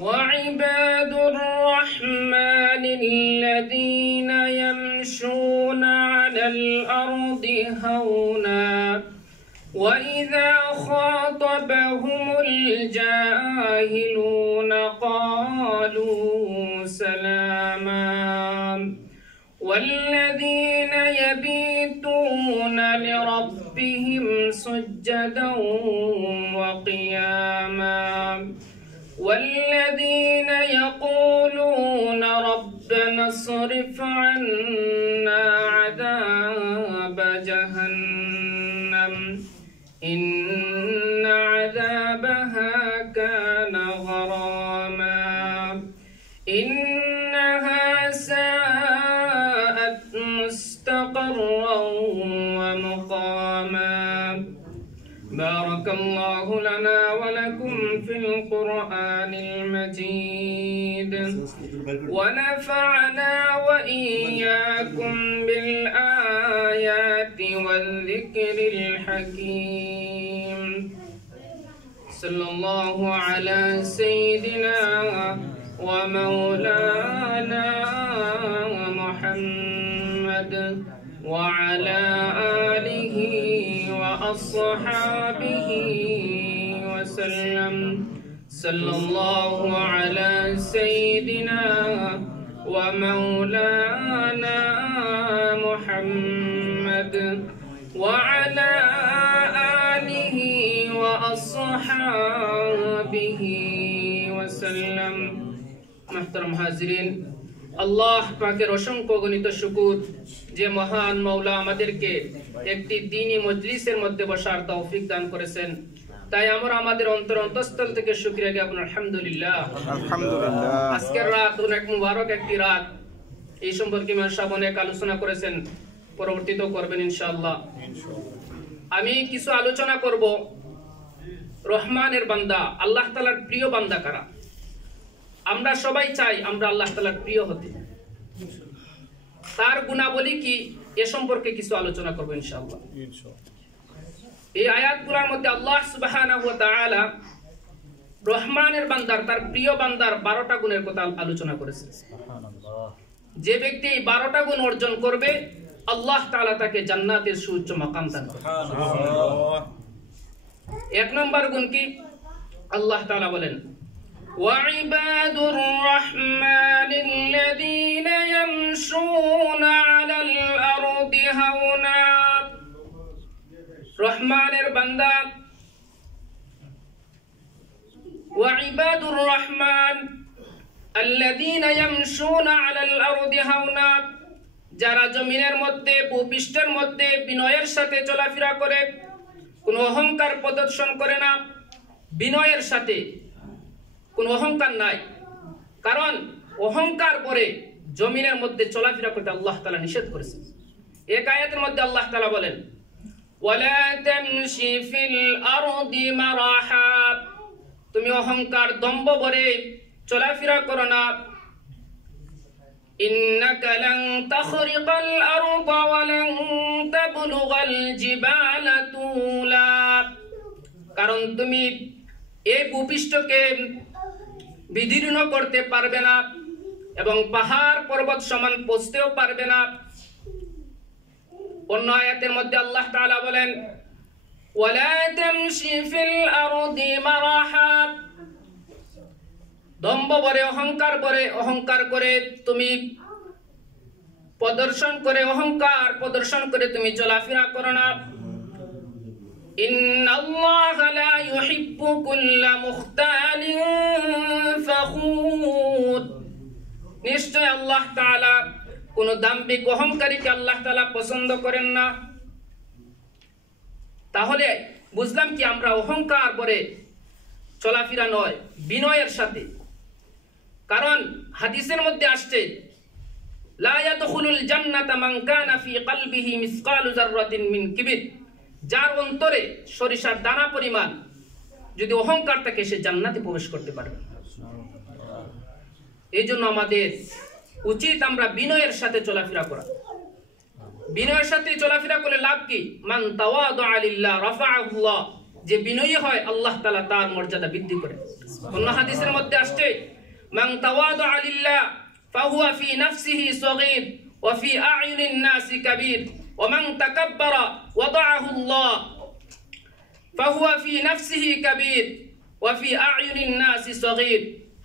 وعباد الرحمن الذين يمشون على الأرض هونا وإذا خاطبهم الجاهلون قالوا سلاما والذين يبيتون لربهم سجدا وقياما والذين يقولون ربنا اصرف عنا عذاب جهنم إن عذابها كان غراما إنها ساءت مستقرا ومقاما بارك الله لنا ولكم في القرآن المجيد ونفعنا وإياكم بالآيات والذكر الحكيم صلى الله على سيدنا ومولانا محمد وعلى آله وأصحابه وسلم صلى الله على سيدنا ومولانا محمد وعلى آله وأصحابه وسلم محترم حاضرين আল্লাহ পাকের অসংখ্য গণিত শুকর যে মহান মাওলা আমাদেরকে একটি দ্বীনি মজলিসের মধ্যে বসার তৌফিক দান করেছেন তাই আমরা আমাদের অন্তরস্থল থেকে শুকরিয়া জ্ঞাপন আলহামদুলিল্লাহ আলহামদুলিল্লাহ আজকের রাত অনেক মুবারক একটি রাত এই সম্পর্কে ইমাম সাহেব অনেক আলোচনা করেছেন পরবর্তীতেও করবেন ইনশাআল্লাহ আমি কিছু আলোচনা করব রহমানের বান্দা আল্লাহ তাআলার প্রিয় বান্দা কারা আমরা সবাই চাই আমরা আল্লাহ তাআলার প্রিয় হতে তার গুণাবলী কি এ সম্পর্কে কিছু আলোচনা করব ইনশাআল্লাহ এই আয়াতগুলোর মধ্যে আল্লাহ সুবহানাহু ওয়া তাআলা রহমানের বান্দার তার প্রিয় বান্দার 12টা গুণের কথা আলোচনা করেছেন সুবহানাল্লাহ যে ব্যক্তি 12টা গুণ অর্জন করবে আল্লাহ তাআলা তাকে জান্নাতের সুউচ্চ মাকাম দান করবেন সুবহানাল্লাহ এক নম্বর গুণ কি আল্লাহ তাআলা বলেন وعباد الرحمن الذين يمشون على الأرض هونا রহমানের বান্দা وعباد الرحمن الذين يمشون على الأرض هونا যারা জমিনের মধ্যে ভূপৃষ্ঠের মধ্যে বিনয়ের সাথে চলাফেরা করে কোনো অহংকার প্রদর্শন করে না বিনয়ের সাথে কোনো অহংকার নাই কারণ অহংকার করে জমিনের মধ্যে চলাফেরা করতে আল্লাহ তাআলা নিষেধ করেছেন এক আয়াতের মধ্যে আল্লাহ তাআলা বলেন ওয়ালা তামশি ফিল আরদি মারাহা তুমি অহংকার দম্ভ ভরে চলাফেরা করো না ইন্নাকা লান তাখরিকাল আরদা ওয়া লান তাবলুগাল জিবালা তুলা কারণ তুমি এই ভূপৃষ্ঠকে বিদীর্ণ করতে পারবে না এবং পাহাড় পর্বত সমান পৌঁছতেও পারবে না অন্য আয়াতের মধ্যে আল্লাহ তাআলা বলেন ওয়ালা তামশি ফিল আরদি মারাহা দম্ভ ভরে অহংকার করে তুমি অহংকার প্রদর্শন করে তুমি চলাফেরা করো না ইন্নাল্লাহা লা ইউহিব্বু কুল্লা মুখতালিন ফখুর নিশ্চয় আল্লাহ তাআলা কোন দাম্ভিক অহংকারীকে আল্লাহ তাআলা পছন্দ করেন না তাহলে বুঝলাম কি আমরা অহংকার করে চলাফেরা নয় বিনয়ের সাথে কারণ হাদিসের মধ্যে আসছে লা ইয়াদখুলুল জান্নাতা মান কানা ফি কলবিহি মিসকালু যাররাতিন মিন কিবির যার অন্তরে সরিষার দানা পরিমাণ যদি অহংকার থাকে সে জান্নাতে প্রবেশ করতে পারবে এইজন্য আমাদের উচিত আমরা বিনয়ের সাথে চলাফেরা করা বিনয়ের সাথে চলাফেরা করলে লাভ কি মান তাওয়াদা লিল্লাহ রাফাআহুল্লাহ যে বিনয়ী হয় আল্লাহ তাআলা তার মর্যাদা বৃদ্ধি করে। অন্য হাদিসের মধ্যে আসছে মান তাওয়াদা লিল্লাহ ফাহুয়া ফি নাফসিহি সগীর ওয়া ফি আ'য়ুনিন নাসি কাবীর ওয়া মান তাকাব্বারা ওয়াদাআহু আল্লাহ ফাহুয়া ফি নাফসিহি কাবীর ওয়া ফি আ'য়ুনিন নাসি সগীর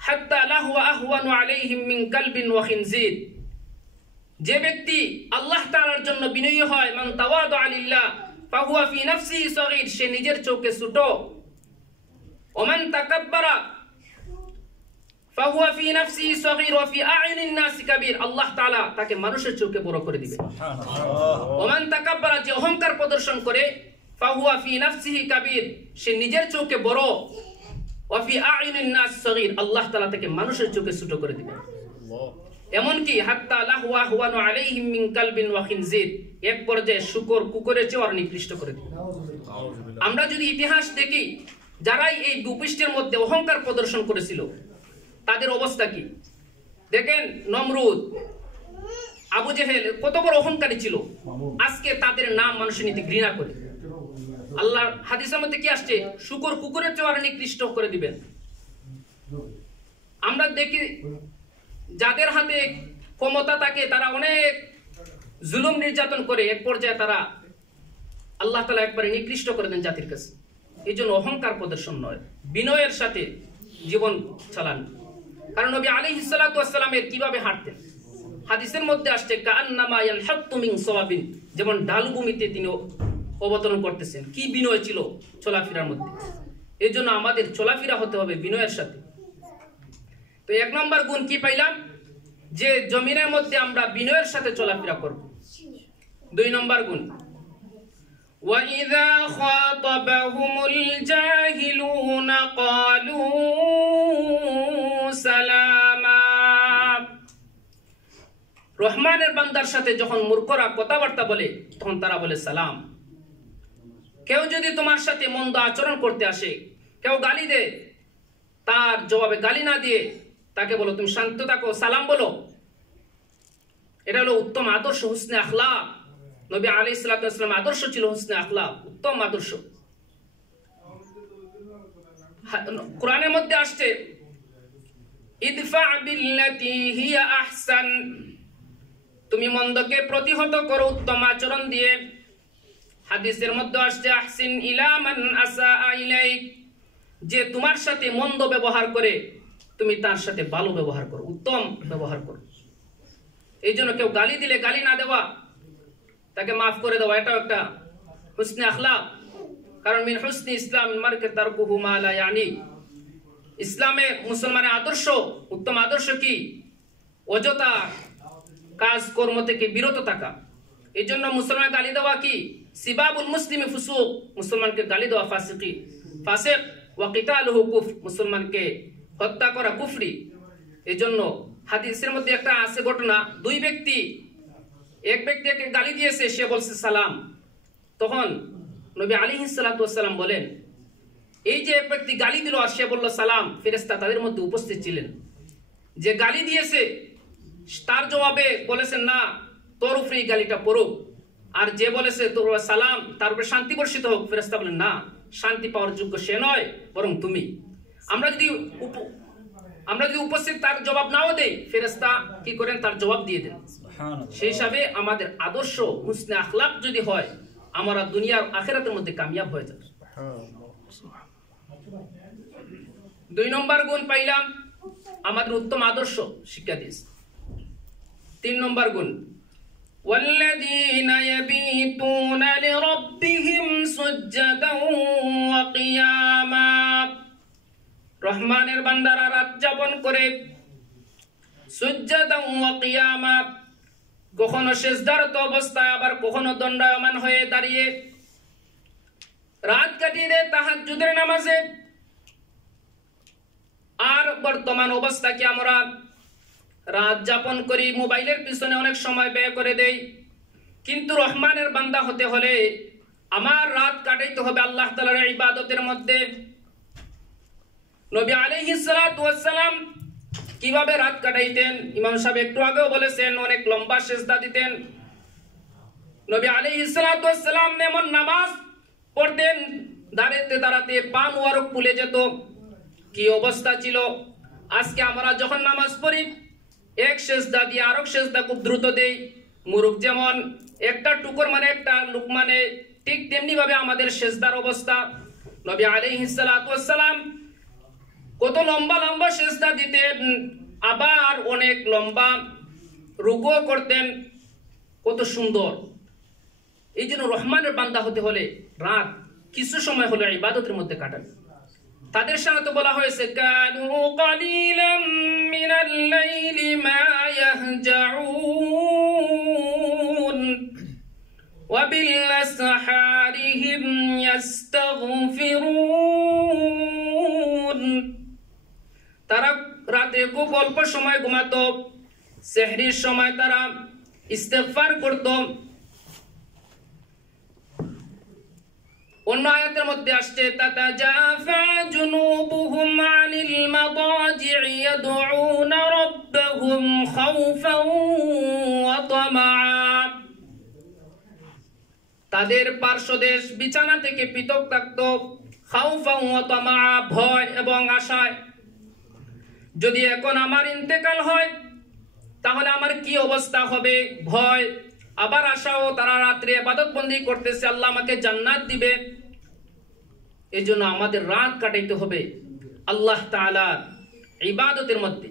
হাত্তা লাহু আহওয়ানু আলাইহিম মিন কালবিন ওয়া খিনজির। যে ব্যক্তি আল্লাহ তাআলার জন্য বিনয়ী হয়, মান তাওয়াদা লিল্লাহ ফাহুয়া ফি নাফসিহি সগীর, সে নিজের চোখে ছোট, ওয়া মান তাকাব্বারা ফাহুয়া ফি নাফসিহি সগীর ওয়া ফি আ'য়ুনিন নাসি কাবীর, আল্লাহ তাআলা তাকে মানুষের চোখে বড় করে দিবেন। ওয়া মান তাকাব্বারা, যে অহংকার প্রদর্শন করে, ফাহুয়া ফি নাফসিহি কাবীর, সে নিজের চোখে বড়, ওয়া ফি আ'য়ুনিন নাস সগীর, আল্লাহ তাআলা তাকে মানুষের চোখে ছোট করে দিবেন। এমনকি হাত্তা লাহু আহওয়ানু আলাইহিম মিন কালবিন ওয়া খিনজির, এক পর্যায়ে শূকর কুকুরের চেয়ে আর নিকৃষ্ট করে দিবেন। আমরা যদি ইতিহাস দেখি, যারাই এই ভূপৃষ্ঠের মধ্যে অহংকার প্রদর্শন করেছিল তাদের অবস্থা কি দেখেন। নমরুদ, আবু জেহেল কত বড় অহংকারী ছিল, আজকে তাদের নাম মানুষের নিতে ঘৃণা করে। আল্লাহর হাদিসের মধ্যে কি আসছে, শূকর কুকুরের চেয়ে আর নিকৃষ্ট করে দিবেন। আমরা দেখি যাদের হাতে ক্ষমতা থাকে তারা অনেক জুলুম নির্যাতন করে, এক পর্যায়ে তারা আল্লাহ তাআলা একবারে নিকৃষ্ট করে দেন জাতির কাছে। এই জন্য অহংকার প্রদর্শন নয়, বিনয়ের সাথে জীবন চালান। কারণ নবী আলাইহিস সালাতু ওয়াস সালামের কিভাবে হাঁটতেন, হাদিসের মধ্যে আসছে কাআন্নামা ইয়ানহাত্তু মিন সাওয়াবিন, যেমন ঢালভূমিতে তিনি অবতরণ করতেছেন। কি বিনয় ছিল চলাফেরার মধ্যে। এই জন্য আমাদের চলাফেরা হতে হবে বিনয়ের সাথে। তো এক নম্বর গুণ কি পাইলাম, যে জমিনের মধ্যে আমরা বিনয়ের সাথে চলাফেরা করব। দুই নম্বর গুণ, ওয়াইযা খাতাবাহুমুল জাহিলুনা ক্বালু সালামা, রহমানের বান্দার সাথে যখন মূর্খরা কথাবার্তা বলে তখন তারা বলে সালাম। কেউ যদি তোমার সাথে মন্দ আচরণ করতে আসে, কেউ গালি দেয়, তার জবাবে গালি না দিয়ে তাকে বলো তুমি শান্ত থাকো, সালাম বলো। এটা হলো উত্তম আদর্শ, হুসনে আখলাক। নবী আলাইহিস সালাতু ওয়াস সালাম আদর্শ ছিল হুসনে আখলাক, উত্তম আদর্শ। কোরআনের মধ্যে আসছে ইদফা বিল্লাতি হিয়া আহসান, তুমি মন্দকে প্রতিহত করো উত্তম আচরণ দিয়ে। হাদিসের মধ্যে আসছে আহসিন ইলা মান আসা ইলাইক, যে তোমার সাথে মন্দ ব্যবহার করে তুমি তার সাথে ভালো ব্যবহার করো, উত্তম ব্যবহার করো। এই জন্য কেউ গালি দিলে গালি না দেওয়া, তাকে মাফ করে দেওয়া, এটাও একটা হুসনে আখলাক। কারণ মিন হুসনি ইসলাম মারকে তারকুহু মা লা ইয়ানি, ইসলামে মুসলমানের আদর্শ, উত্তম আদর্শ কি, অযথা কাজ কর্ম থেকে বিরত থাকা। এই জন্য মুসলমান গালি দেওয়া কি, সিবাবুল মুসলিমি ফুসুক, মুসলমানকে গালি দেওয়া ফাসিকি, ফাসিক, ওয়া কিতালুহু কুফর, মুসলমানকে হত্যা করা কুফরি। এই জন্য হাদিসের মধ্যে একটা আছে ঘটনা, দুই ব্যক্তি, এক ব্যক্তিকে গালি দিয়েছে, সে বলছে সালাম। তখন নবী আলাইহিস সালাতু ওয়াস সালাম বলেন, এই যে এক ব্যক্তি গালি দিল আর সে বলল সালাম, ফেরেশতা তাদের মধ্যে উপস্থিত ছিলেন। যে গালি দিয়েছে তার জবাবে বলেছেন না, তোর উপরে এই গালিটা পড়ুক, আর যে বলেছে তোর সালাম, তার উপরে শান্তি বর্ষিত হোক, ফেরেশতা বলেন না, শান্তি পাওয়ার যোগ্য সে নয়, বরং তুমি। আমরা যদি উপস্থিত তার জবাব নাও দেই, ফেরেশতা কি করেন, তার জবাব দিয়ে দেন। সেই হিসাবে আমাদের আদর্শ হুসনে আখলাক যদি হয়, আমরা দুনিয়ার আখিরাতের মধ্যে কামিয়াব হয়ে যাবে। দুই নম্বর গুণ পাইলাম, আমাদের উত্তম আদর্শ শিক্ষা দিয়েছে। তিন নম্বর গুণ, ওয়াল্লাযীনা ইয়াবীতুনা লিরাব্বিহিম সুজদান ওয়া কিয়ামা, রহমানের বান্দারা রাত যাপন করে সুজদান ওয়া কিয়ামা, কখনো সিজদারত অবস্থায়, আবার কখনো দণ্ডায়মান হয়ে দাঁড়িয়ে রাত কাটিয়ে দেয় তাহাজ্জুদের নামাজে। আর বর্তমান অবস্থা কি, আমরা রাত যাপন করি, মোবাইলের পিছনে অনেক সময় ব্যয় করে দেই। কিন্তু রহমানের বান্দা হতে হলে আমার রাত কাটাইতে হবে আল্লাহ তাআলার ইবাদতের মধ্যে। নবী আলাইহিস সালাতু ওয়াস সালাম কিভাবে রাত কাটাইতেন, ইমাম সাহেব একটু আগেও বলেছেন, অনেক লম্বা সিজদা দিতেন। নবী আলাইহিস সালাতু ওয়াস সালাম এমন নামাজ পড়তেন দাঁড়াতে দাঁড়াতে পা মোবারক ফুলে যেত। কি অবস্থা ছিল। আজকে আমরা যখন নামাজ পড়ি এক সেজদা দিয়ে আরেক সেজদা খুব দ্রুত দেই। মুরুখ যেমন একটা টুকর মানে একটা লুকমানে, ঠিক তেমনি ভাবে আমাদের সেজদার অবস্থা। নবী আলাইহিস সালাতু ওয়াস সালাম কত লম্বা লম্বা সেজদা দিতেন, আবার অনেক লম্বা রুকুও করতেন। কত সুন্দর। এই জন্য রহমানের বান্দা হতে হলে রাত কিছু সময় হলে ইবাদতের মধ্যে কাটান। তাদের সাথে তো বলা হয়েছে কানু কালিলাম মিনাল লাইলি মা ইয়াহজাউন ওয়া বিল আসহারিহিম ইস্তাগফিরুন। তারা রাতে খুব অল্প সময় ঘুমাতো, সেহরির সময় তারা ইস্তেগফার করত। অন্য আয়াতের মধ্যে আসছে তাতাজাফা জুনুবুহুম আনিল মাদাজি'i ইয়াদউনা রাব্বাহুম খাউফান ওয়া তামাআ। তাদের পার্শ্বদেশ বিছানা থেকে পৃথক থাকতো, খাউফান ওয়া তামাআ, ভয় এবং আশায়। যদি এখন আমার ইন্তেকাল হয় তাহলে আমার কি অবস্থা হবে, ভয় আবার আশাও। তারা রাত্রে ইবাদত বন্দি করতেছে, আল্লাহ আমাকে জান্নাত দিবে। এই জন্য আমাদের রাত কাটাইতে হবে আল্লাহ তাআলার ইবাদতের মধ্যে।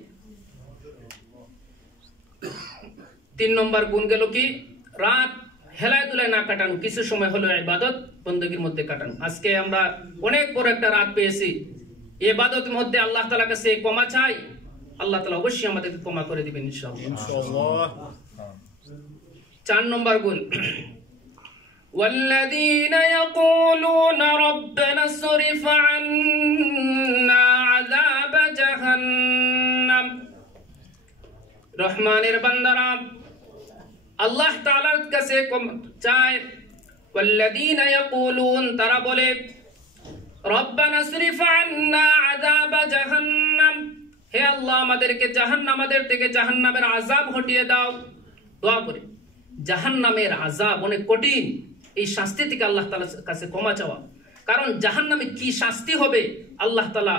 3 নম্বর গুণ গেল কি, রাত হেলায় দুলায় না কাটানো, কিছু সময় হলো ইবাদত বندگির মধ্যে কাটানো। আজকে আমরা অনেক বড় একটা রাত পেয়েছি, ইবাদতের মধ্যে আল্লাহ তাআলার কাছে ক্ষমা চাই। আল্লাহ তাআলা অবশ্যই আমাদেরকে ক্ষমা করে দিবেন ইনশাআল্লাহ। 4 নম্বর গুণ والذين يقولون ربنا اصرف عنا عذاب جهنم। রহমানের বান্দারা আল্লাহ তাআলার কাছে চায়। والذين يقولون, তারা বলে ربنا اصرف عنا عذاب جهنم, হে আল্লাহ আমাদেরকে আমাদের থেকে জাহান্নামের আযাব হটিয়ে দাও। দোয়া করে জাহান্নামের আযাব অনেক কঠিন, এই শাস্তি থেকে আল্লাহ তাআলার কাছে ক্ষমা চাওয়া। কারণ জাহান্নামে কি শাস্তি হবে আল্লাহ তাআলা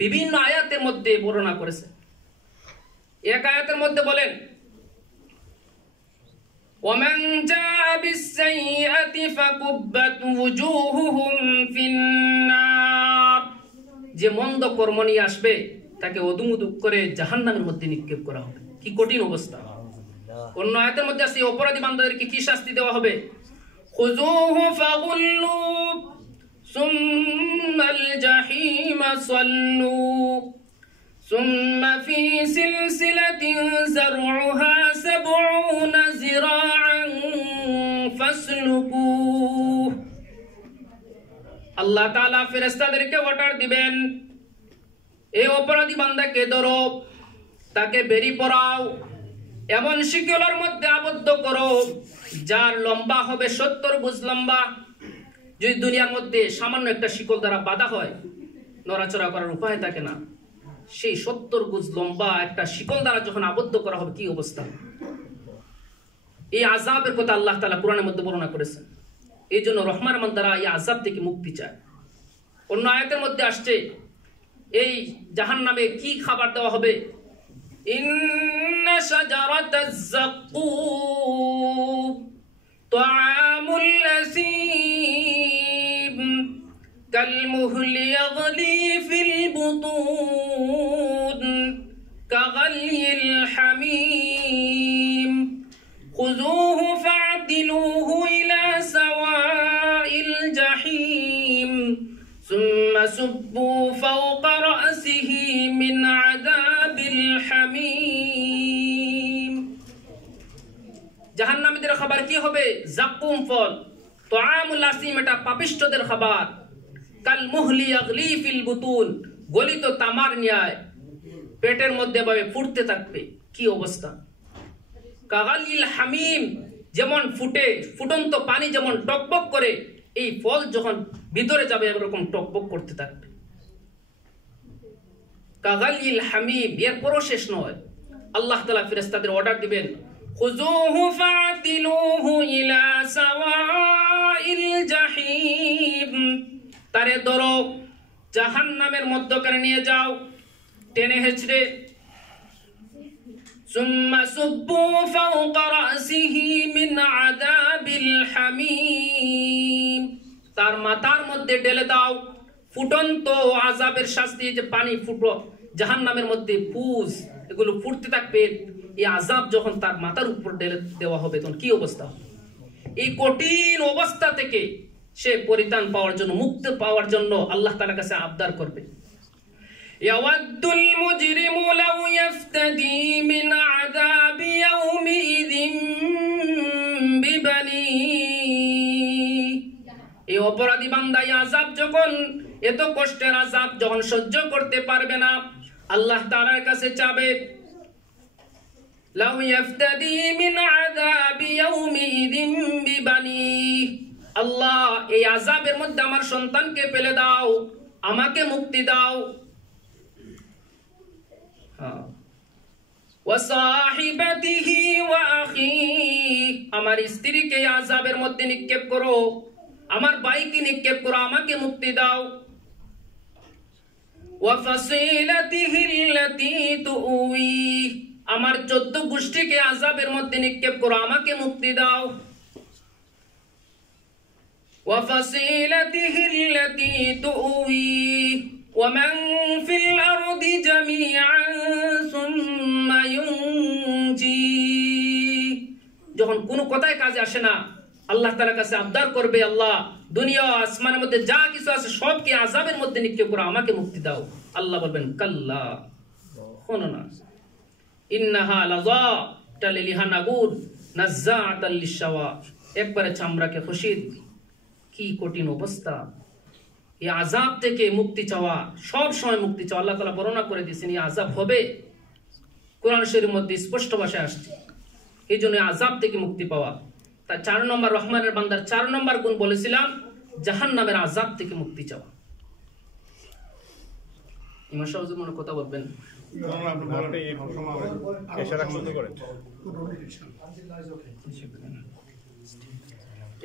বিভিন্ন আয়াতের মধ্যে বর্ণনা করেছে। এক আয়াতের মধ্যে বলেন ومن جاء بالسيئة فكبت وجوههم في النار, যে মন্দ কর্ম নিয়ে আসবে তাকে অদুমুদু করে জাহান্নামের মধ্যে নিক্ষেপ করা হবে। কি কঠিন অবস্থা। অন্য আয়াতের মধ্যে আছে অপরাধী বান্দাদেরকে কি শাস্তি দেওয়া হবে, খুযুহু ফাগুল্লু সুম্মাল জাহিমা সাল্লু সুম্মা ফি সিলসিলাতিন যারউহা 70 যিরাআন ফাসলুকু। আল্লাহ তাআলা ফেরেশতাদেরকে অর্ডার দিবেন, এই অপরাধী বান্দাকে ধরো, তাকে বেরি পরাও, এমন শিকলের মধ্যে আবদ্ধ করো যার লম্বা হবে 70 গজ লম্বা। যদি দুনিয়ার মধ্যে সামান্য একটা শিকল দ্বারা বাঁধা হয়, নড়াচড়া করার উপায় থাকে না, সেই 70 গজ লম্বা একটা শিকল দ্বারা যখন আবদ্ধ করা হবে কি অবস্থা। এই আযাবের কথা আল্লাহ তাআলা কোরআনের মধ্যে বর্ণনা করেছেন। এই জন্য রহমান বান্দারা এই আযাব থেকে মুক্তি চায়। অন্য আয়াতের মধ্যে আসছে এই জাহান্নামে কি খাবার দেওয়া হবে, ইন্না শাজারাতাজ যাক্কুম তাআমুল আসীম কালমুহলি ইয়াগলি ফিল বুতুন কাগালিল হামিম খুযুহু ফা'দিলুহু ইলা সাওয়াইল জাহিম সুম্মা সুব্বু ফাওকা রা'সিহি মিন আযাবিল হামিম। জাহান্নামীদের খাবার কি হবে, যাক্কুম ফল, তাআমুল আসীম এটা পাপিষ্ঠদের খাবার, কাল মুহলি ইয়াগলি ফিল বুতুন গলিত তামার ন্যায় পেটের মধ্যে ভাবে ফুটতে থাকবে। কি অবস্থা। কাগালিল হামিম যেমন ফুটে, ফুটন্ত পানি যেমন টকবক করে, এই ফল যখন ভিতরে যাবে এরকম টকবক করতে থাকবে। কাগালিল হামিম, এরপরও শেষ নয়, আল্লাহ তাআলা ফেরেশতাদের অর্ডার দিবেন, খুযুহু ফা'দিলুহু ইলা সাওয়াইল জাহিম তারে ধরো, জাহান্নামের মধ্যখানে নিয়ে যাও, টেনে হেঁচড়ে। সুম্মা সুব্বু ফাওকা রাসিহি মিন আযাবিল হামীম, তার মাথার মধ্যে ঢেলে দাও ফুটন্ত আযাবের শাস্তি। যে পানি ফুটো জাহান্নামের মধ্যে, পুজ এগুলো ফুটতে থাকবে, এই আযাব যখন তার মাথার উপর ঢেলে দেওয়া হবে তখন কি অবস্থা হবে? এই কঠিন অবস্থা থেকে সে পরিত্রাণ পাওয়ার জন্য, মুক্তি পাওয়ার জন্য আল্লাহ তাআলার কাছে আবদার করবে। ইয়াওয়াদ্দুল মুজরিমু লাউ ইফতাদি মিন আযাবি ইয়াউমিযিন বিবানি, এই অপরাধী বান্দা এই আযাব যখন, এত কষ্টের আযাব যখন সহ্য করতে পারবে না, আল্লাহ তাআলার কাছে চাবে, লাউ ইফতাদি মিন আযাবি ইয়াউমিযিন বিবানি, আল্লাহ এই আযাবের মধ্যে আমার সন্তানকে ফেলে দাও, আমাকে মুক্তি দাও। ওয়া সাহিবাতিহি ওয়া আখিহি, আমার স্ত্রীকে আযাবের মধ্যে নিক্ষেপ করো, আমার ভাইকে নিক্ষেপ করো, আমাকে মুক্তি দাও। ওয়া ফাসিলাতিহি আল্লাতী তুউই, আমার 14 গোষ্ঠীকে আযাবের মধ্যে নিক্ষেপ করো, আমাকে মুক্তি দাও। ওয়া ফাসিলাতিহি আল্লাতী তুউই ওয়া মান ফিল আরদি জামিআন সুম্মা ইউনজি, যখন কোনো কথাই কাজে আসে না, আল্লাহ তাআলার কাছে আবদার করবে, আল্লাহ দুনিয়া আসমানের মধ্যে যা কিছু আছে সবকে আযাবের মধ্যে নিক্ষেপ করো, আমাকে মুক্তি দাও। আল্লাহ বলবেন, কাল্লা, শোনো না, ইন্নাহা লাযা তালিলিহা নাগুদ নাযাআতাল লিশাওয়া, একবারে চামড়াকে খসিয়ে। কি কঠিন অবস্থা! এই আযাব থেকে মুক্তি চাওয়া, সব সময় মুক্তি চাওয়া। আল্লাহ তাআলা বর্ণনা করে দিয়েছেন এই আযাব হবে, কোরআন শরীফের মধ্যে স্পষ্ট ভাষায় আসছে। এই জন্য আযাব থেকে মুক্তি পাওয়া। তার 4 নম্বর, রহমানের বান্দার 4 নম্বর গুণ বলেছিলাম, জাহান্নামের আযাব থেকে মুক্তি চাওয়া। ইমাম সাহেব মনে কথা বলবেন?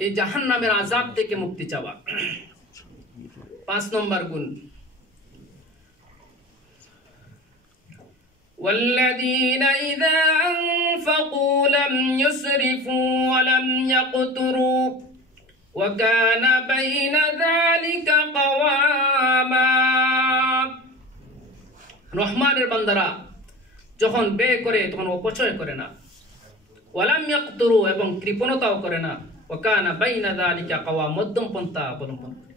এই জাহান্নামের আযাব থেকে মুক্তি চাওয়া। 5 নম্বর গুণ, والذين إذا أنفقوا لم يسرفوا ولم يقتروا وكان بين ذلك قواما, রহমানের বান্দারা যখন ব্যয় করে তখন অপচয় করে না, ওয়ালাম ইয়াকতুরু, এবং কৃপণতাও করে না, ওয়া কানা বাইনা যালিকা কাওয়াম, মধ্যম পন্থা অবলম্বন করে।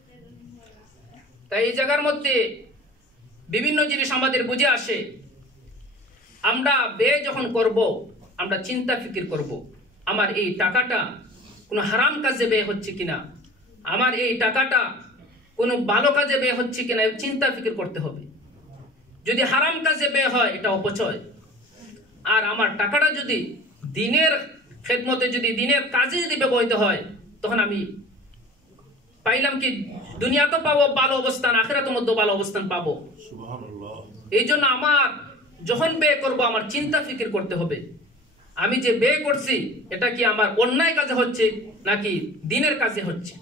তাই এই জায়গার মধ্যে বিভিন্ন জিনিস আমাদের বুঝে আসে। আমরা ব্যয় যখন করব, আমরা চিন্তা ফিকির করব, আমার এই টাকাটা কোনো হারাম কাজে ব্যয় হচ্ছে কিনা, আমার এই টাকাটা কোনো ভালো কাজে ব্যয় হচ্ছে কিনা, চিন্তা ফিকির করতে হবে। যদি হারাম কাজে ব্যয় হয় এটা অপচয়, আর আমার টাকাটা যদি দিনের খেদমতে, যদি দিনের কাজে যদি ব্যবহৃত হয়, তখন আমি পাইলাম কি, দুনিয়া তো পাবো ভালো অবস্থান, আখিরাতের মধ্যে ভালো অবস্থান পাবো। সুবহানাল্লাহ। এই জন্য আমার যখন ব্যয় করবো আমার চিন্তা ফিকির করতে হবে, আমি যে ব্যয় করছি এটা কি আমার অন্যায় কাজে হচ্ছে নাকি দিনের কাজে হচ্ছে।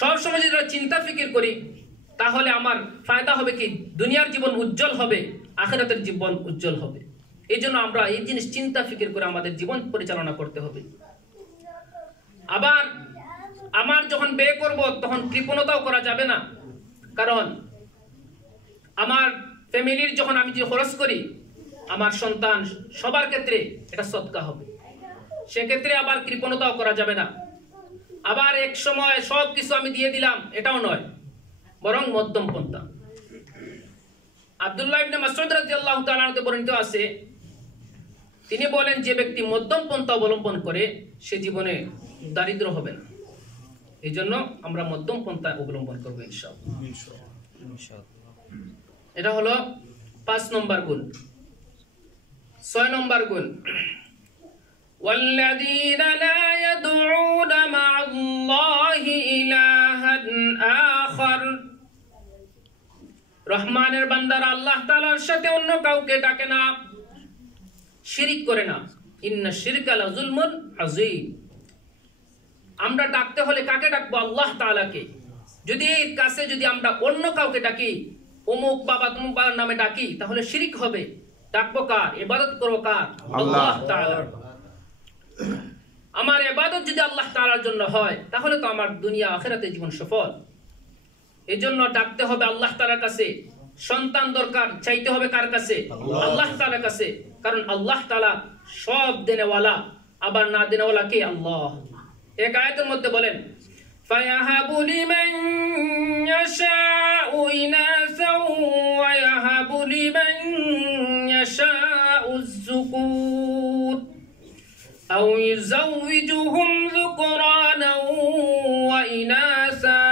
সবসময় যদি চিন্তা ফিকির করি তাহলে আমার ফায়দা হবে কি, দুনিয়ার জীবন উজ্জ্বল হবে, আখিরাতের জীবন উজ্জ্বল হবে। এই জন্য আমরা এই জিনিস চিন্তা ফিকির করে আমাদের জীবন পরিচালনা করতে হবে। আবার আমার যখন ব্যয় করব তখন কৃপণতাও করা যাবে না, কারণ আমার ফ্যামিলির যখন আমি যে খরচ করি, আমার সন্তান সবার ক্ষেত্রে এটা সদকা হবে, সেক্ষেত্রে আবার কৃপণতাও করা যাবে না। আবার এক সময় সব কিছু আমি দিয়ে দিলাম, এটাও নয়, বরং মধ্যম পন্থা। আব্দুল্লাহ ইবনে মাসউদ রাদিয়াল্লাহু তাআলা আনহু বর্ণিত আছে, তিনি বলেন, যে ব্যক্তি মধ্যম পন্থা অবলম্বন করে সে জীবনে দারিদ্র হবে না। এই জন্য আমরা মধ্যম পন্থা অবলম্বন করবো ইনশাআল্লাহ। এটা হলো 5 নম্বর গুণ। 6 নম্বর গুণ, والذين لا يدعون مع الله إلها آخر, রহমানের বান্দারা আল্লাহ তাআলার সাথে অন্য কাউকে ডাকে না, শিরিক করে না। ইন্না শিরকা লাযুলমুন আযীম, আমরা ডাকতে হলে কাকে ডাকবো? আল্লাহ তাআলাকে। যদি এর কাছে যদি আমরা অন্য কাউকে ডাকি, অমুক বাবা তমুক বাবার নামে ডাকি, তাহলে শিরিক হবে। ডাকবো কার? ইবাদত করবো কার? আল্লাহ তাআলার। আমার ইবাদত যদি আল্লাহ তাআলার জন্য হয়, তাহলে তো আমার দুনিয়া আখিরাতে জীবন সফল। এজন্য ডাকতে হবে আল্লাহ তাআলার কাছে। সন্তান দরকার, চাইতে হবে কার কাছে? আল্লাহ তাআলার কাছে। কারণ আল্লাহ তাআলা সব দেনেওয়ালা, আবার না দেনেওয়ালা কে? আল্লাহ। এক আয়াতের মধ্যে বলেন, فَيَهَبُ لِمَن يَشَاءُ إِنَاثًا وَيَهَبُ لِمَن يَشَاءُ الذُّكُورَ أَوْ يُزَوِّجُهُمْ ذُكْرَانًا وَإِنَاثًا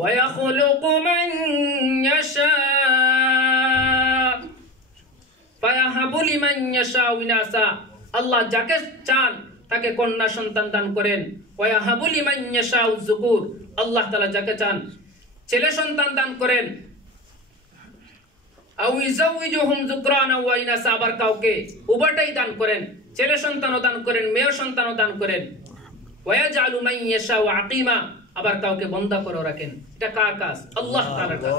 وَيَخْلُقُ مَن يَشَاءُ فَيَهَبُ لِمَن يَشَاءُ إِنَاثًا। আল্লাহ যাকে চান তাকে কন্যা সন্তান দান করেন। ওয়াহাবু লিমান ইয়াশাউ যুকুর, আল্লাহ তাআলা যাকে চান ছেলে সন্তান দান করেন। আও ইযাওয়িজুহুম যুকরানা ওয়া ইনাসা, আবার কাউকে উভয়টাই দান করেন, ছেলে সন্তানও দান করেন, মেয়ে সন্তানও দান করেন। ওয়ায়াজআলু মান ইয়াশাউ আকিমা, আবার কাউকে বন্ধা করে রাখেন। এটা কার কাজ? আল্লাহ তাআলার কাজ।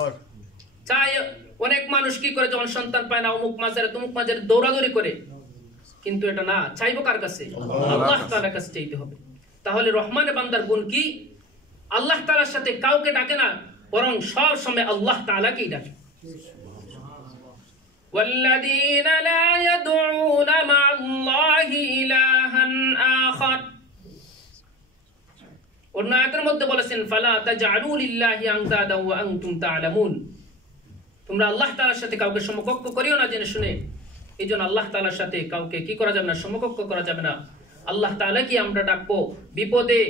চাই অনেক মানুষ কি করে, যখন সন্তান পায় না অমুক মাজারে তমুক মাজারে দৌড়াদৌড়ি করে, কিন্তু এটা না, চাইবো কার কাছে? আল্লাহ তাআলার কাছে চাইতে হবে। তাহলে রহমানের বান্দার গুণ কি? আল্লাহ তাআলার সাথে কাউকে ডাকে না, বরং সব সময় আল্লাহ তাআলাকেই ডাকে। والذين لا يدعون مع الله إلها آخر, অন্য আয়াতের মধ্যে বলেছেন, ফালা তাজআলু লিল্লাহি আনদাদা ওয়া আনতুম তা'লামুন, তোমরা আল্লাহ তাআলার সাথে কাউকে সমকক্ষ করিও না জেনে শুনে। এইজন্য আল্লাহ তাআলার সাথে কাউকে কি করা যাবে না? সমকক্ষ করা যাবে না। আল্লাহ তাআলা কি আমরা ডাকবো, বিপদে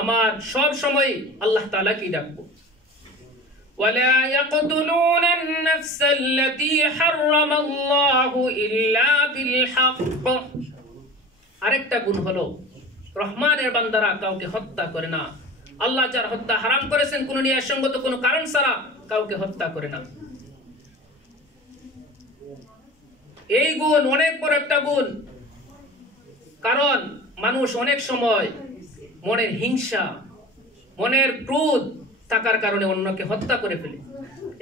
আমার সব সময় আল্লাহ তাআলা কি ডাকবো। ওয়ালা ইয়াকতুলুনা আন-নাফস আল্লাতী হারামাল্লাহু ইল্লা বিল হক, আরেকটা গুণ হলো রহমানের বান্দারা কাউকে হত্যা করে না। আল্লাহ যার হত্যা হারাম করেছেন কোন ন্যায়সঙ্গত কোনো কারণ ছাড়া কাউকে হত্যা করে না। এই গুণ অনেক বড় একটা গুণ। কারণ মানুষ অনেক সময় মনের হিংসা, মনের ক্রোধ থাকার কারণে অন্যকে হত্যা করে ফেলে।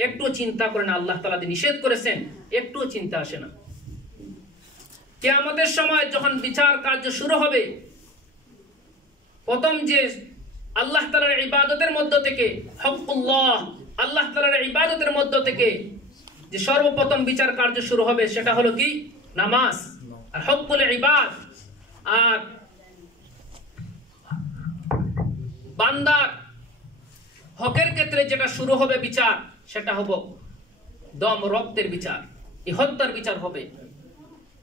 একটু চিন্তা করে না, আল্লাহ তাআলা নিষেধ করেছেন, একটু চিন্তা আসে না। কিয়ামতের সময় যখন বিচার কার্য শুরু হবে, প্রথম যে আল্লাহ তাআলার ইবাদতের মধ্য থেকে হকুল্লাহ, আল্লাহ তাআলার ইবাদতের মধ্য থেকে যে সর্বপ্রথম বিচার কার্য শুরু হবে, সেটা হলো কি? নামাজ। আর হকুল ইবাদ, আর বান্দার হকের ক্ষেত্রে যেটা শুরু হবে বিচার, সেটা হবে দম রক্তের বিচার, এই হত্যার বিচার হবে।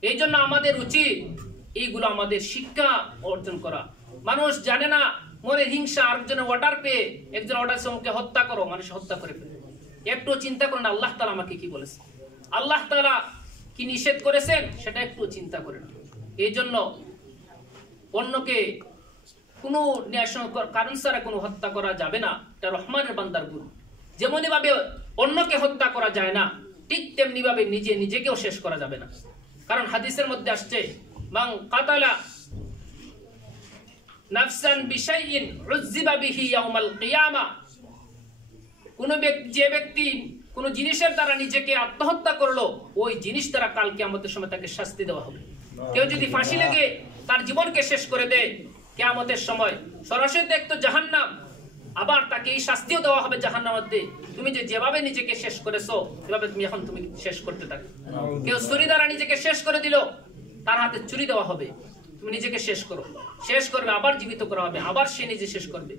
এই জন্য আমাদের উচিত এইগুলো আমাদের শিক্ষা অর্জন করা। মানুষ জানে না, মনে হিংসা, আরেকজনের অর্ডার পেয়ে একজন অর্ডার সমকে হত্যা করো, মানুষ হত্যা করে ফেলে। একটু চিন্তা করেন আল্লাহ তাআলা আমাকে কি বলেছে, আল্লাহ তাআলা কি নিষেধ করেছেন, সেটা একটু চিন্তা করেন। এই জন্য অন্যকে কোনো কারণ ছাড়া কোনো হত্যা করা যাবে না। এটা রহমানের বান্দার গুণ। যেমনি ভাবে অন্যকে হত্যা করা যায় না, ঠিক তেমনি ভাবে নিজেকেও শেষ করা যাবে না। কারণ হাদিসের মধ্যে আসছে, মান কাতালা নাফসান বিশাইইন উযযিবা বিহি ইয়াউমাল কিয়ামা, যে ব্যক্তি কোন জিনিসের দ্বারা নিজেকে আত্মহত্যা করলো, ওই জিনিস দ্বারা কাল কিয়ামতের সময় তাকে শাস্তি দেওয়া হবে। কেউ যদি ফাঁসি লেগে তার জীবনকে শেষ করে দেয়, কিয়ামতের সময় সরাসরি দেখতো জাহান্নাম, আবার তাকে এই শাস্তিও দেওয়া হবে জাহান্নামে। তুমি যেভাবে নিজেকে শেষ করেছো, এভাবে তুমি এখন শেষ করতে থাকো। কেউ ছুরি দ্বারা নিজেকে শেষ করে দিল, তার হাতে ছুরি দেওয়া হবে, তুমি নিজেকে শেষ করো, শেষ করবে, আবার জীবিত করা হবে, আবার সে নিজে শেষ করবে।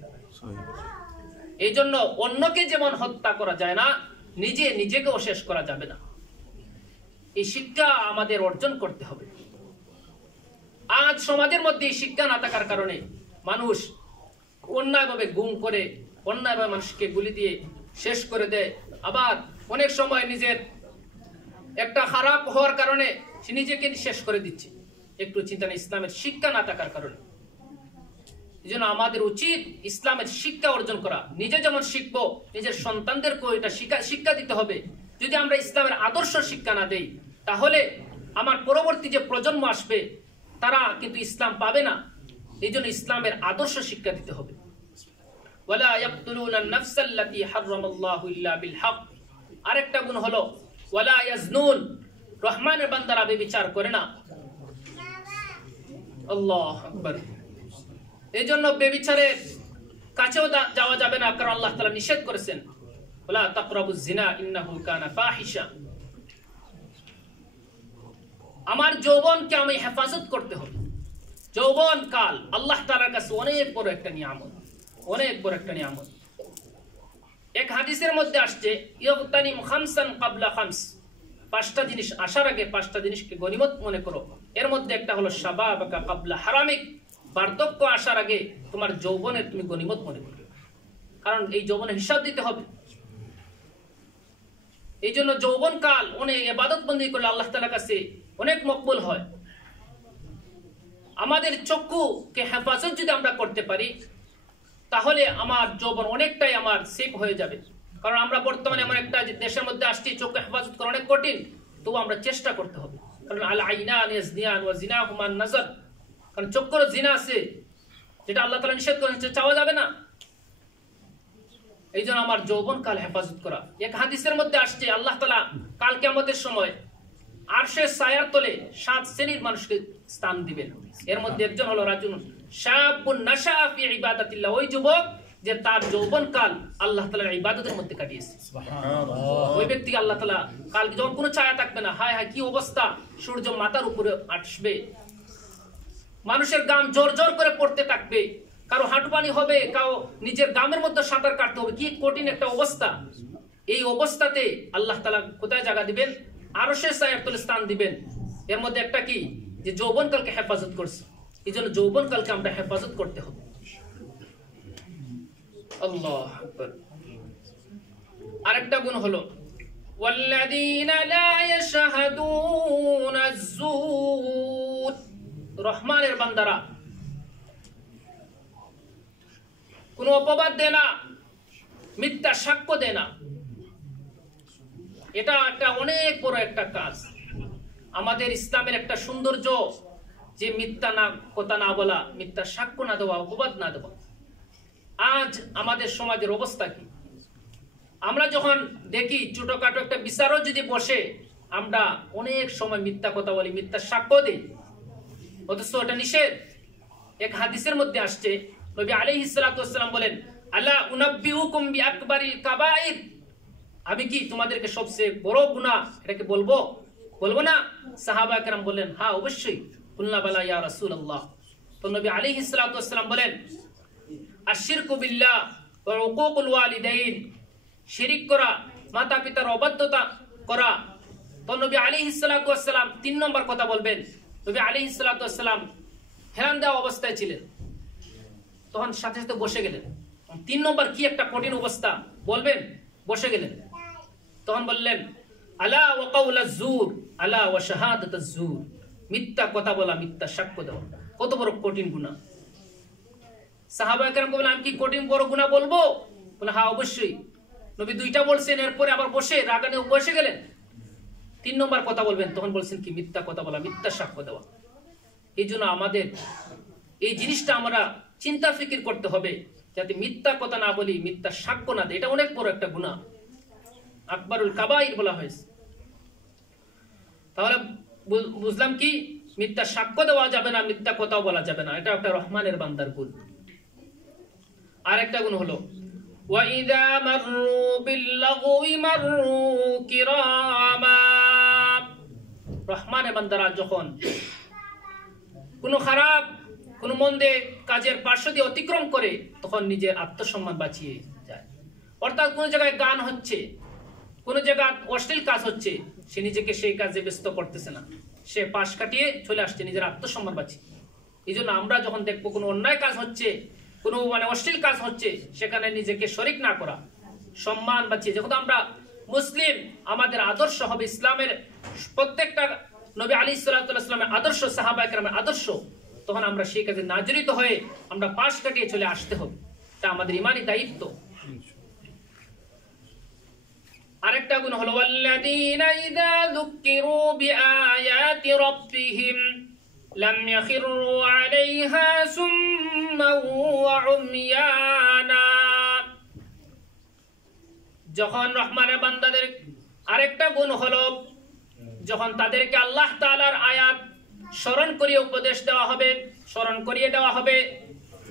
এই জন্য অন্যকে যেমন হত্যা করা যায় না, নিজেকেও শেষ করা যাবে না। এই শিক্ষা আমাদের অর্জন করতে হবে। আজ সমাজের মধ্যে এই শিক্ষা না থাকার কারণে মানুষ অন্যায়ভাবে গুম করে, অন্যায়ভাবে মানুষকে গুলি দিয়ে শেষ করে দেয়। আবার অনেক সময় নিজের একটা খারাপ হওয়ার কারণে সে নিজেকে শেষ করে দিচ্ছে, একটু চিন্তা নেই, ইসলামের শিক্ষা না থাকার কারণে। এই জন্য আমাদের উচিত ইসলামের শিক্ষা অর্জন করা। নিজে যেমন শিখবো, নিজের সন্তানদেরকেও এটা শিক্ষা দিতে হবে। যদি আমরা ইসলামের আদর্শ শিক্ষা না দেই, তাহলে আমার পরবর্তী যে প্রজন্ম আসবে, তারা কিন্তু ইসলাম পাবে না। এই জন্য ইসলামের আদর্শ শিক্ষা দিতে হবে। ওয়ালা ইয়াকতুলুনা আন-নাফসাল্লাতী হারামাল্লাহু ইল্লা বিল হক। আরেকটা গুণ হলো ওয়ালা ইয়াজনুন, রহমানের বান্দারা ব্যভিচার করে না। আল্লাহু আকবার। এইজন্য ব্যভিচারের কাছেও যাওয়া যাবে না, কারণ আল্লাহ তাআলা নিষেধ করেছেন ওয়ালা তাকরাবুজ জিনা ইন্নাহু কানা ফাহিশা। আমার যৌবনকে আমি হেফাজত করতে হবে। যৌবন কাল আল্লাহ তাআলার কাছে অনেক বড় একটা নিয়ামত, অনেক বড় একটা নিয়ামত। এক হাদিসের মধ্যে আসছে ইয়গতানিম খামসান ক্বাবলা খামস, পাঁচটা জিনিস আসার আগে পাঁচটা জিনিসকে গনিমত মনে করো। এর মধ্যে একটা হলো শাবাবাকা ক্বাবলা হারামিক, বার্ধক্য আসার আগে তোমার যৌবনের তুমি গনিমত মনে করো, কারণ এই যৌবনের হিসাব দিতে হবে। এই জন্য যৌবন কাল অনেক ইবাদত বন্দেগী করলে আল্লাহ তাআলার কাছে অনেক মকবুল হয়। আমাদের চক্ষুকে হেফাজত যদি আমরা করতে পারি তাহলে আমার যৌবন অনেকটাই আমার সেভ হয়ে যাবে। কারণ আমরা বর্তমানে এমন একটা দেশের মধ্যে আসছি চক্ষু হেফাজত করা অনেক কঠিন, তবু আমরা চেষ্টা করতে হবে। কারণ আল আইনান ইয়াজনিয়ান ওয়া জিনাহুমা আন-নাজর, কারণ চক্ষুর জিনা আছে যেটা আল্লাহ তাআলা নিষেধ করেছেন, চাওয়া যাবে না। এই জন্য আমার যৌবন কাল হেফাজত করা। এক হাদিসের মধ্যে আসছে আল্লাহ তাআলা কাল কিয়ামতের সময় আরশের ছায়ার তলে 7 শ্রেণীর মানুষকে স্থান দিবেন। এর মধ্যে একজন হলো রাজুল শাবুন নাশা ফি ইবাদাতিল্লাহ, ওই যুবক যে তার যৌবন কাল আল্লাহ তাআলার ইবাদতের মধ্যে কাটিয়েছে। সুবহানাল্লাহ। ওই ব্যক্তিকে আল্লাহ তাআলা কাল যখন কোনো ছায়া থাকবে না, হায় হায় কি অবস্থা, সূর্য মাথার উপরে আসবে, মানুষের গাম জোর জোর করে পড়তে থাকবে, কারো হাঁটু পানি হবে, কারো নিজের গামের মধ্যে সাঁতার কাটতে হবে, কি কঠিন একটা অবস্থা। এই অবস্থাতে আল্লাহ তাআলা কোথায় জায়গা দিবেন? আরশের ছায়ার তলে স্থান দিবেন। এর মধ্যে একটা কি, যে যৌবন কালকে হেফাজত করছে। এই জন্য যৌবন কালকে আমরা হেফাজত করতে হবে। আল্লাহু আকবার। আরেকটা গুণ হলো ওয়াল্লাযীনা লা ইয়াশহাদুনা আয-যুর, রহমানের বান্দারা কোন অপবাদ দেয় না, মিথ্যা সাক্ষ্য দেয় না। এটা একটা অনেক বড় একটা কাজ। আমাদের ইসলামের একটা সৌন্দর্য যে মিথ্যা না কথা না বলা, মিথ্যা সাক্ষ্য না দেওয়া, অপবাদ না দেওয়া। আজ আমাদের সমাজের অবস্থা কি? আমরা যখন দেখি ছোটখাটো একটা বিচারও যদি বসে, আমরা অনেক সময় মিথ্যা কথা বলি, মিথ্যা সাক্ষ্য দিই, অথচ এটা নিষেধ। এক হাদিসের মধ্যে আসছে নবী আলাইহিস সালাতু ওয়াস সালাম বলেন আলা উনাব্বিউকুম বিআকবারিল কাবাইর, আমি কি তোমাদেরকে সবচেয়ে বড় গুনাহ এটাকে বলবো? বলবো না? সাহাবা কেরাম বললেন হ্যাঁ অবশ্যই। কুল্লা বালা ইয়া রাসূলুল্লাহ। তো নবী আলাইহিস সালাতু ওয়াস সালাম বলেন আশরিকু বিল্লাহ ওয়া উকুকুল ওয়ালিদাইন, শিরিক করা, মাতা পিতার অবাধ্যতা করা। তো নবী আলাইহিস সালাতু ওয়াস সালাম 3 নম্বর কথা বলবেন। নবী আলাইহিস সালাতু ওয়াস সালাম হেরান দেওয়া অবস্থায় ছিলেন, তখন সাথে সাথে বসে গেলেন। 3 নম্বর কি একটা কঠিন অবস্থা বলবেন, বসে গেলেন। তখন বললেন আলা ওয়া কাউলাজ জুর আলা ওয়া শাহাদাতাজ জুর, মিথ্যা কথা বলা, মিথ্যা সাক্ষ্য দেওয়া কত বড় কঠিন গুনাহ। সাহাবা কেরাম বললেন আমি কি কঠিন বড় গুনাহ বলবো? বলে হ্যাঁ অবশ্যই। নবী 2টা বলছেন, এরপরে আবার বসে রাগানে বসে গেলেন। 3 নম্বর কথা বলবেন, তখন বলছেন কি মিথ্যা কথা বলা, মিথ্যা সাক্ষ্য দেওয়া। এই জন্য আমাদের এই জিনিসটা আমরা চিন্তা ফিকির করতে হবে, যাতে মিথ্যা কথা না বলি, মিথ্যা সাক্ষ্য না দেয়। এটা অনেক বড় একটা গুনাহ, আকবারুল কাবাইর বলা হয়েছে। তাহলে বুঝলাম কি, মিথ্যা সাক্ষ্য দেওয়া যাবে না, মিথ্যা কথাও বলা যাবে না। এটা একটা রহমানের বান্দার গুণ। আরেকটা গুণ হলো ওয়াইদা মাররু বিল্লাগwi মাররু কিরামা, রহমানের বান্দারা যখন কোনো খারাপ, কোনো মন্দে কাজের পার্শ্ব দিয়ে অতিক্রম করে, তখন নিজের আত্মসম্মান বাঁচিয়ে যায়। অর্থাৎ কোনো জায়গায় গান হচ্ছে, কোনো জায়গায় অশ্লীল কাজ হচ্ছে, সে নিজেকে সেই কাজে ব্যস্ত করতেছে না, সে পাশ কাটিয়ে চলে আসছে, নিজের আত্মসম্মান বাঁচিয়ে। এই জন্য আমরা যখন দেখবো কোনো অন্যায় কাজ হচ্ছে, কোনো অশ্লীল কাজ হচ্ছে, সেখানে নিজেকে শরিক না করা, সম্মান বাঁচিয়ে। যখন আমরা মুসলিম, আমাদের আদর্শ হবে ইসলামের প্রত্যেকটা নবী আলাইহিস সালাতু ওয়াস সালামের আদর্শ, সাহাবা কেরামের আদর্শ, তখন আমরা সেই কাজে না জড়িত হয়ে আমরা পাশ কাটিয়ে চলে আসতে হবে। এটা আমাদের ইমানি দায়িত্ব। আরেকটা গুণ হলো ওয়াল্লাযীনা ইযা যুক্কিরু বিআয়াতি রাব্বিহিম লাম ইয়াখিরু আলাইহা সুম্মান ওয়া উময়ানা, যখন রহমানের বান্দাদের আরেকটা গুণ হলো যখন তাদেরকে আল্লাহ তাআলার আয়াত স্মরণ করিয়ে উপদেশ দেওয়া হবে, স্মরণ করিয়ে দেওয়া হবে,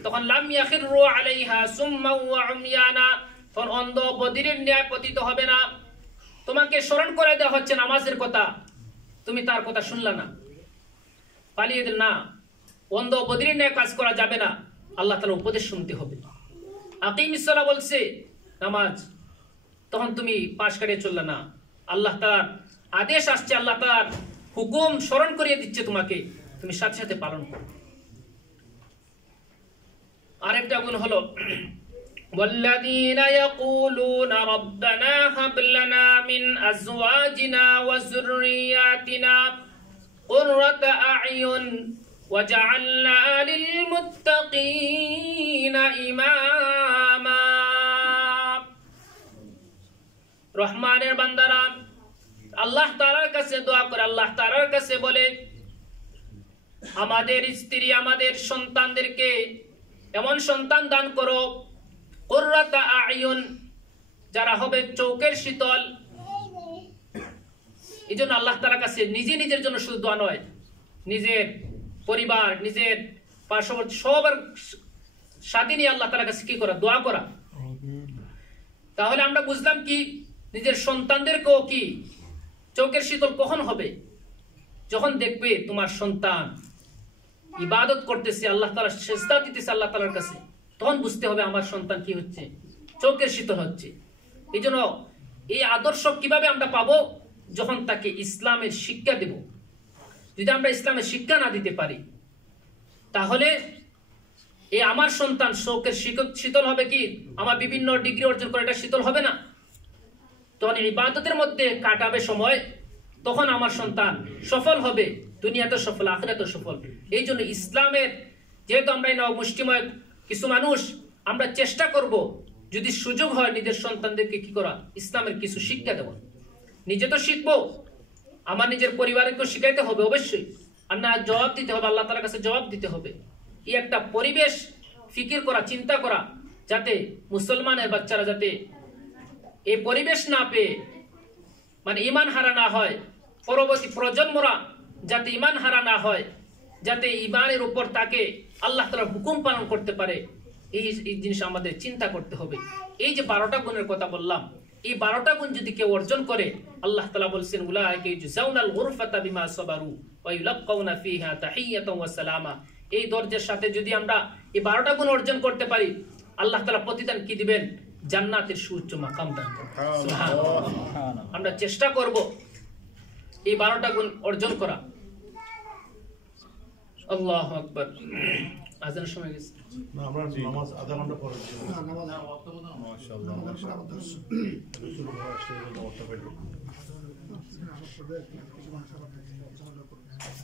তখন লাম ইয়াখিরু আলাইহা সুম্মা ওয়া উমিয়ানা, তখন অন্ধ বধিরের ন্যায় পতিত হবে না। তোমাকে স্মরণ করে দেওয়া হচ্ছে নামাজের কথা, তুমি তার কথা শুনলা না, পালিয়ে দিল না, অন্ধ বধিরের ন্যায় কাজ করা যাবে না, আল্লাহ তাআলার উপদেশ শুনতে হবে। আকিমিস সালাহ বলছে নামাজ, তখন তুমি পাশ কাটিয়ে চললে না, আল্লাহ তাআলার আদেশ আসছে, আল্লাহ তাআলার হুকুম স্মরণ করিয়ে দিচ্ছে তোমাকে, তুমি সাথে সাথে পালন করো। আরেকটা গুণ হলো والذين يقولون ربنا هب لنا من ازواجنا وذرياتنا قرة اعين وجعلنا للمتقين اماما। রহমানের বান্দারা আল্লাহ তাআলার কাছে দোয়া করে, আল্লাহ তাআলার কাছে বলে আমাদের স্ত্রী আমাদের সন্তানদেরকে এমন সন্তান দান করো কুররাতা আয়ুন, যারা হবে চোখের শীতল। এই জন্য আল্লাহ তাআলার কাছে নিজের জন্য শুধু দোয়া নয়, নিজের পরিবার নিজের পার্শ্ববর্তী সবার সাথে নিয়ে আল্লাহ তাআলার কাছে কি করা, দোয়া করা। তাহলে আমরা বুঝলাম কি নিজের সন্তানদেরকেও কি চোখের শীতল কখন হবে, যখন দেখবে তোমার সন্তান ইবাদত করতেছে, আল্লাহ তাআলা সিজদা দিতেছে আল্লাহ তাআলার কাছে, তখন বুঝতে হবে আমার সন্তান কি হচ্ছে, চোখের শীতল হচ্ছে। এই জন্য এই আদর্শ কিভাবে আমরা পাবো, যখন তাকে ইসলামের শিক্ষা দেব। যদি আমরা ইসলামের শিক্ষা না দিতে পারি তাহলে এই আমার সন্তান চোখের শীতল হবে কি, আমার বিভিন্ন ডিগ্রি অর্জন করে এটা শীতল হবে না, তখন ইবাদতের মধ্যে কাটাবে সময়, তখন আমার সন্তান সফল হবে, দুনিয়াতে সফল আখিরাতে সফল। এই জন্য ইসলামের যেহেতু আমরা মুষ্টিময় কিছু মানুষ, আমরা চেষ্টা করব যদি সুযোগ হয় নিজের সন্তানদেরকে কি করা, ইসলামের কিছু শিক্ষা দেওয়া। নিজে তো শিখবো, আমার নিজের পরিবারকেও শিখাইতে হবে অবশ্যই, আর না জবাব দিতে হবে, আল্লাহ তাআলার কাছে জবাব দিতে হবে। এই একটা পরিবেশ ফিকির করা, চিন্তা করা, যাতে মুসলমানের বাচ্চারা যাতে এই পরিবেশ না পেয়ে মানে ঈমান হারা না হয়, পরবর্তী প্রজন্মরা যাতে ঈমান হারা না হয়, যাতে ঈমানের উপর তাকে আল্লাহ তাআলার হুকুম পালন করতে পারে, এই জিনিস আমাদের চিন্তা করতে হবে। এই যে 12টা গুণের কথা বললাম, এই 12টা গুণ যদি কেউ অর্জন করে, আল্লাহ তাআলা বলছেন উলাইকা ইউজাউনাল গুরফাতা বিমা সাবারু ওয়া ইউলাক্কাউনা ফিহা তাহিয়াতাও ওয়া সালামা। এই দরজের সাথে যদি আমরা এই 12টা গুণ অর্জন করতে পারি, আল্লাহ তাআলা প্রতিদান কি দিবেন, জান্নাতের সুউচ্চ মাকাম দান করবেন। সুবহানাল্লাহ। আমরা চেষ্টা করব এই 12টা গুণ অর্জন করা। আল্লাহু আকবার। আজানের সময় গেছে না, আমরা নামাজ আধা ঘন্টা পরে মাশাআল্লাহ।